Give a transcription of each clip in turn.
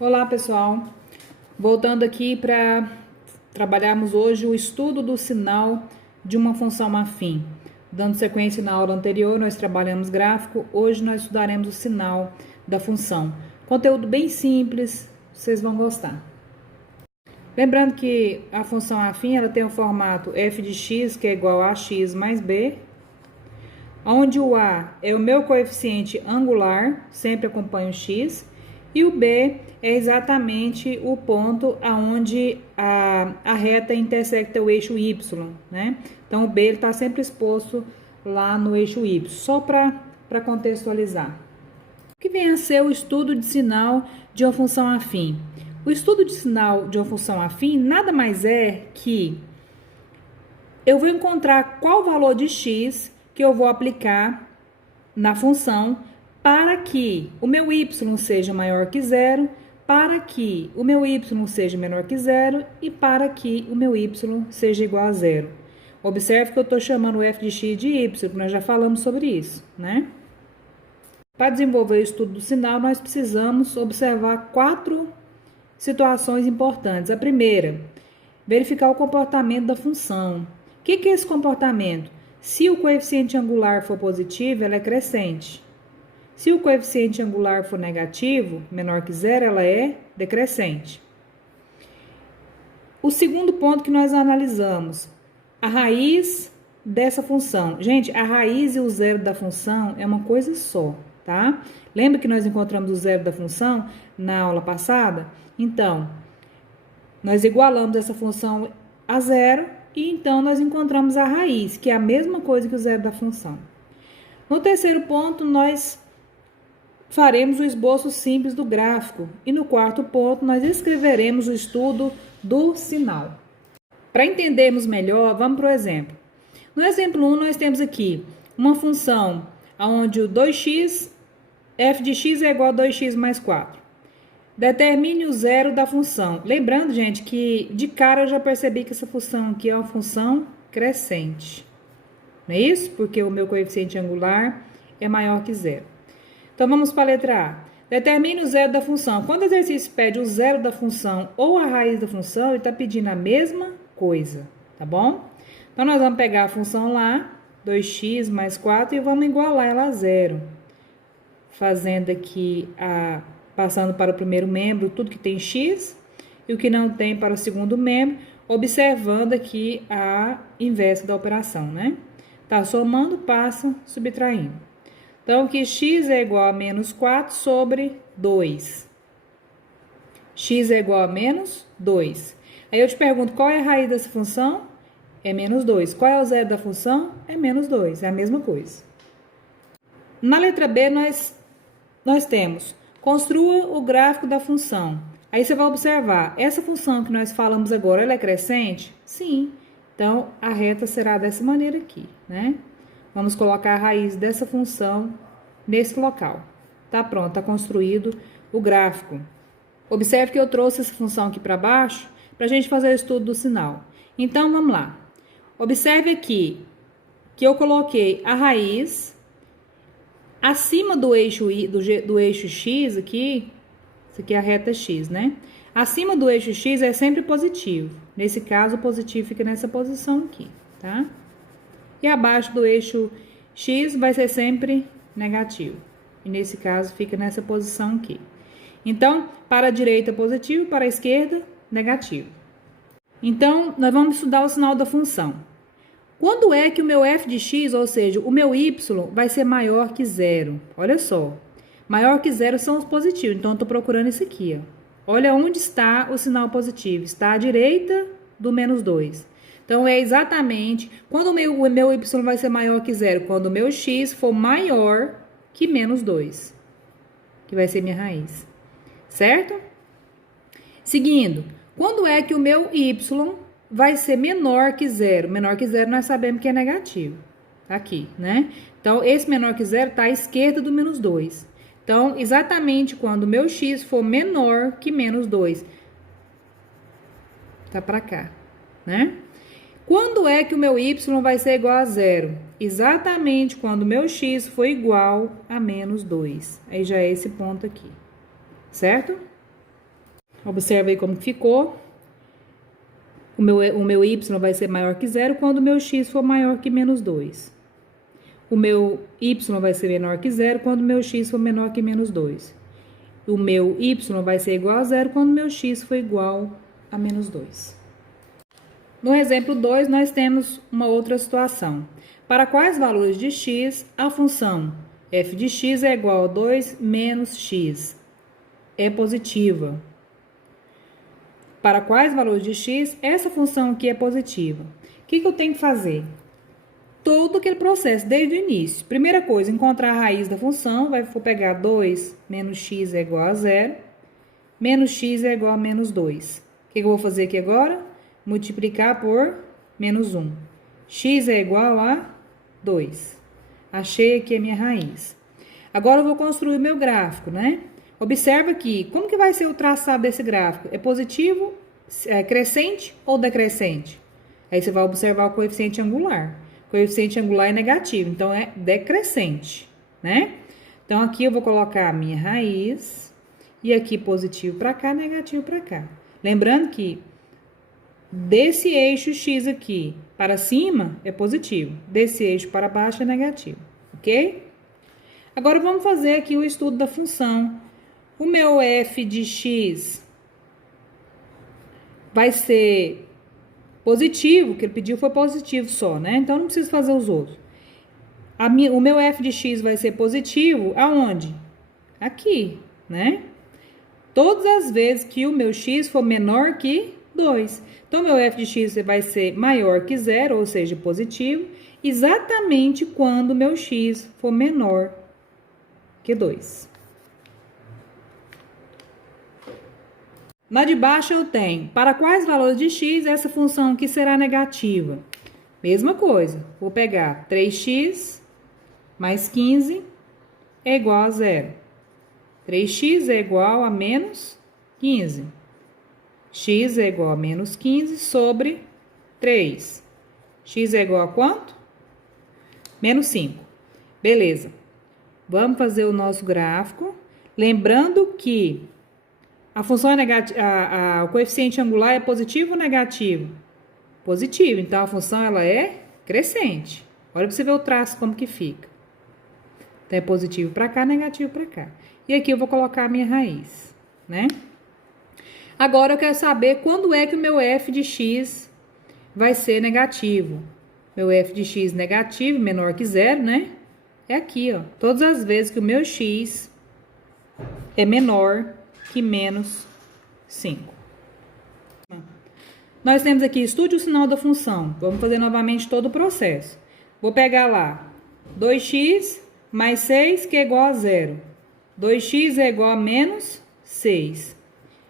Olá, pessoal. Voltando aqui para trabalharmos hoje o estudo do sinal de uma função afim. Dando sequência na aula anterior, nós trabalhamos gráfico. Hoje nós estudaremos o sinal da função. Conteúdo bem simples, vocês vão gostar. Lembrando que a função afim ela tem o formato f de x, que é igual a x mais b, onde o a é o meu coeficiente angular, sempre acompanha o x, e o b é exatamente o ponto aonde a reta intersecta o eixo y, né? Então, o b está sempre exposto lá no eixo y, só para contextualizar. O que vem a ser o estudo de sinal de uma função afim? O estudo de sinal de uma função afim nada mais é que eu vou encontrar qual valor de x que eu vou aplicar na função para que o meu y seja maior que zero, para que o meu y seja menor que zero e para que o meu y seja igual a zero. Observe que eu estou chamando o f de x de y, nós já falamos sobre isso, né? Para desenvolver o estudo do sinal, nós precisamos observar 4 situações importantes. A primeira, verificar o comportamento da função. O que é esse comportamento? Se o coeficiente angular for positivo, ela é crescente. Se o coeficiente angular for negativo, menor que zero, ela é decrescente. O segundo ponto que nós analisamos, a raiz dessa função. Gente, a raiz e o zero da função é uma coisa só, tá? Lembra que nós encontramos o zero da função na aula passada? Então, nós igualamos essa função a zero e então nós encontramos a raiz, que é a mesma coisa que o zero da função. No terceiro ponto, nós faremos o esboço simples do gráfico e no quarto ponto nós escreveremos o estudo do sinal. Para entendermos melhor, vamos para o exemplo. No exemplo 1, nós temos aqui uma função onde o 2x, f de x é igual a 2x mais 4. Determine o zero da função. Lembrando, gente, que de cara eu já percebi que essa função aqui é uma função crescente. Não é isso? Porque o meu coeficiente angular é maior que zero. Então, vamos para a letra A. Determine o zero da função. Quando o exercício pede o zero da função ou a raiz da função, ele está pedindo a mesma coisa, tá bom? Então, nós vamos pegar a função lá, 2x mais 4, e vamos igualar ela a zero. Fazendo aqui, passando para o primeiro membro, tudo que tem x, e o que não tem para o segundo membro, observando aqui a inversa da operação, né? Tá somando, passa, subtraindo. Então, que x é igual a menos 4 sobre 2. X é igual a menos 2. Aí eu te pergunto, qual é a raiz dessa função? É menos 2. Qual é o zero da função? É menos 2. É a mesma coisa. Na letra B, nós temos, construa o gráfico da função. Aí você vai observar, essa função que nós falamos agora, ela é crescente? Sim. Então, a reta será dessa maneira aqui, né? Vamos colocar a raiz dessa função nesse local. Tá pronto, tá construído o gráfico. Observe que eu trouxe essa função aqui para baixo para a gente fazer o estudo do sinal. Então, vamos lá. Observe aqui que eu coloquei a raiz acima do eixo x aqui. Isso aqui é a reta x, né? Acima do eixo x é sempre positivo. Nesse caso, o positivo fica nessa posição aqui, tá? E abaixo do eixo x vai ser sempre negativo. E nesse caso fica nessa posição aqui. Então, para a direita positivo, para a esquerda negativo. Então, nós vamos estudar o sinal da função. Quando é que o meu f de x, ou seja, o meu y, vai ser maior que zero? Olha só. Maior que zero são os positivos. Então, eu estou procurando isso aqui, ó. Olha onde está o sinal positivo. Está à direita do menos 2. Então, é exatamente quando o meu y vai ser maior que zero, quando o meu x for maior que menos 2, que vai ser minha raiz, certo? Seguindo, quando é que o meu y vai ser menor que zero? Menor que zero nós sabemos que é negativo, tá aqui, né? Então, esse menor que zero está à esquerda do menos 2. Então, exatamente quando o meu x for menor que menos 2, tá para cá, né? Quando é que o meu y vai ser igual a zero? Exatamente quando o meu x for igual a menos 2. Aí já é esse ponto aqui, certo? Observa aí como que ficou. O meu y vai ser maior que zero quando o meu x for maior que menos 2. O meu y vai ser menor que zero quando o meu x for menor que menos 2. O meu y vai ser igual a zero quando o meu x for igual a menos 2. No exemplo 2, nós temos uma outra situação. Para quais valores de x a função f de x é igual a 2 menos x é positiva? Para quais valores de x essa função aqui é positiva? O que eu tenho que fazer? Todo aquele processo, desde o início. Primeira coisa, encontrar a raiz da função. Vou pegar 2 menos x é igual a 0. Menos x é igual a menos 2. O que eu vou fazer aqui agora? Multiplicar por menos 1. X é igual a 2. Achei aqui a minha raiz. Agora eu vou construir o meu gráfico, né? Observa aqui, como que vai ser o traçado desse gráfico? É positivo, crescente ou decrescente? Aí você vai observar o coeficiente angular. O coeficiente angular é negativo, então é decrescente, né? Então aqui eu vou colocar a minha raiz e aqui positivo para cá, negativo para cá. Lembrando que desse eixo x aqui para cima é positivo, desse eixo para baixo é negativo, ok? Agora vamos fazer aqui o estudo da função. O meu f de x vai ser positivo, que ele pediu foi positivo só, né? Então não preciso fazer os outros. O meu f de x vai ser positivo aonde? Aqui, né? Todas as vezes que o meu x for menor que 2. Então, meu f de x vai ser maior que zero, ou seja, positivo, exatamente quando o meu x for menor que 2. Na de baixo eu tenho, para quais valores de x essa função aqui será negativa? Mesma coisa, vou pegar 3x mais 15 é igual a zero. 3x é igual a menos 15. X é igual a menos 15 sobre 3. X é igual a quanto? Menos 5. Beleza. Vamos fazer o nosso gráfico. Lembrando que a função é negativa, o coeficiente angular é positivo ou negativo? Positivo. Então, a função ela é crescente. Olha para você ver o traço como que fica. Então, é positivo para cá, negativo para cá. E aqui eu vou colocar a minha raiz, né? Agora, eu quero saber quando é que o meu f de x vai ser negativo. Meu f de x negativo, menor que zero, né? É aqui, ó. Todas as vezes que o meu x é menor que menos 5. Nós temos aqui, estude o sinal da função. Vamos fazer novamente todo o processo. Vou pegar lá, 2x mais 6, que é igual a zero. 2x é igual a menos 6.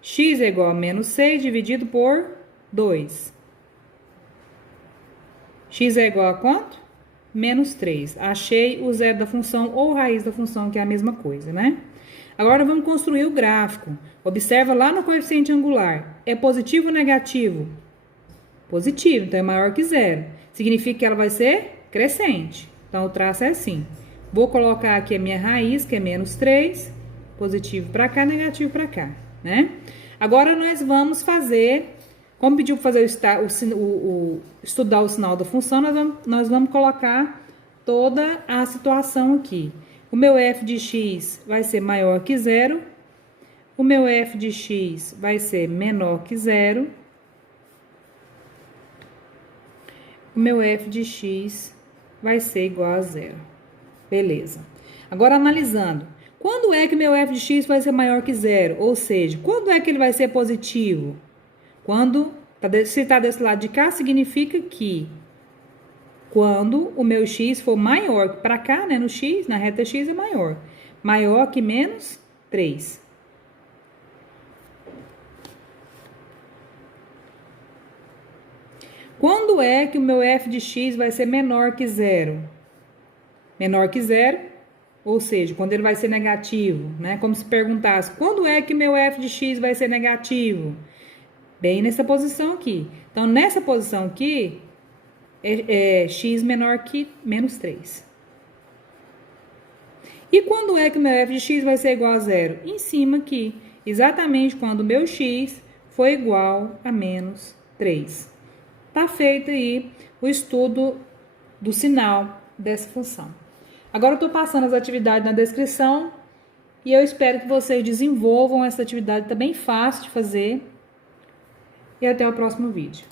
X é igual a menos 6 dividido por 2. X é igual a quanto? Menos 3. Achei o zero da função ou raiz da função, que é a mesma coisa, né? Agora vamos construir o gráfico. Observa lá no coeficiente angular. É positivo ou negativo? Positivo, então é maior que zero. Significa que ela vai ser crescente. Então o traço é assim. Vou colocar aqui a minha raiz, que é menos 3. Positivo para cá, negativo para cá, né? Agora nós vamos fazer, como pediu para fazer estudar o sinal da função, nós vamos colocar toda a situação aqui. O meu f de x vai ser maior que zero. O meu f de x vai ser menor que zero. O meu f de x vai ser igual a zero. Beleza. Agora, analisando. Quando é que meu f de x vai ser maior que zero? Ou seja, quando é que ele vai ser positivo? Quando, se está desse lado de cá, significa que quando o meu x for maior, para cá, né, no x, na reta x é maior. Maior que menos 3. Quando é que o meu f de x vai ser menor que zero? Menor que zero, ou seja, quando ele vai ser negativo, né? Como se perguntasse, quando é que meu f de x vai ser negativo? Bem nessa posição aqui. Então, nessa posição aqui, é x menor que menos 3. E quando é que o meu f de x vai ser igual a zero? Em cima aqui. exatamente quando o meu x foi igual a menos 3. Tá feito aí o estudo do sinal dessa função. Agora eu estou passando as atividades na descrição e eu espero que vocês desenvolvam essa atividade, tá bem fácil de fazer. E até o próximo vídeo.